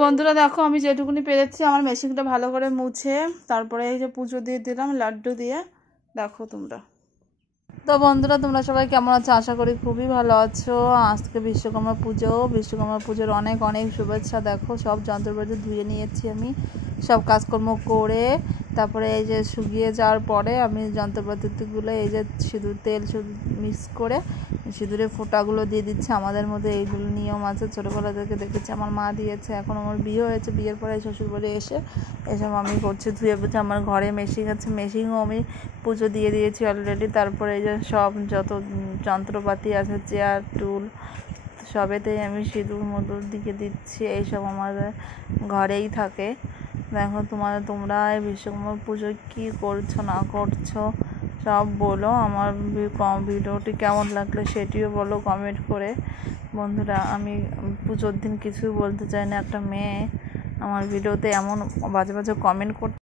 বন্ধুরা দেখো আমি যেটুকুনি পেরেছি আমার মেশিনটা ভালো করে মুছে তারপরে এই যে পুজো দিয়ে দিলাম লাড্ডু দিয়ে। দেখো তোমরা। তো বন্ধুরা তোমরা সবাই কেমন আছো? আশা করি খুবই ভালো আছো। আজকে বিশ্বকর্মা পুজোর অনেক অনেক শুভেচ্ছা। দেখো সব যন্ত্রপাতি ধুয়ে নিয়েছি আমি, সব কাজকর্ম করে তারপরে এই যে শুকিয়ে যাওয়ার পরে আমি যন্ত্রপাতিগুলো এই যে সিঁদুর তেল মিক্স করে সিঁদুরের ফোঁটাগুলো দিয়ে দিচ্ছে। আমাদের মধ্যে এইগুলো নিয়ম আছে, ছোটোবেলা থেকে দেখেছি, আমার মা দিয়েছে। এখন আমার বিয়ে হয়েছে, বিয়ের পরে শ্বশুরবাড়ি এসব আমি করছি। ধুয়ে বুঝে আমার ঘরে মেশিন আছে, মেশিনও আমি পুজো দিয়ে দিয়েছি অলরেডি। তারপরে এই যে সব যত যন্ত্রপাতি আছে চেয়ার টুল সবেতেই আমি সিঁদুর মধুর দিকে দিচ্ছি। এইসব আমাদের ঘরেই থাকে। দেখো তোমরা এই বিশ্বকর্মা পুজোয় কী করছো না করছো সব বলো। আমার ভিডিওটি কেমন লাগলো সেটিও বলো কমেন্ট করে। বন্ধুরা আমি পুজোর দিন কিছুই বলতে চাই না, একটা মেয়ে আমার ভিডিওতে এমন বাজে বাজে কমেন্ট করতে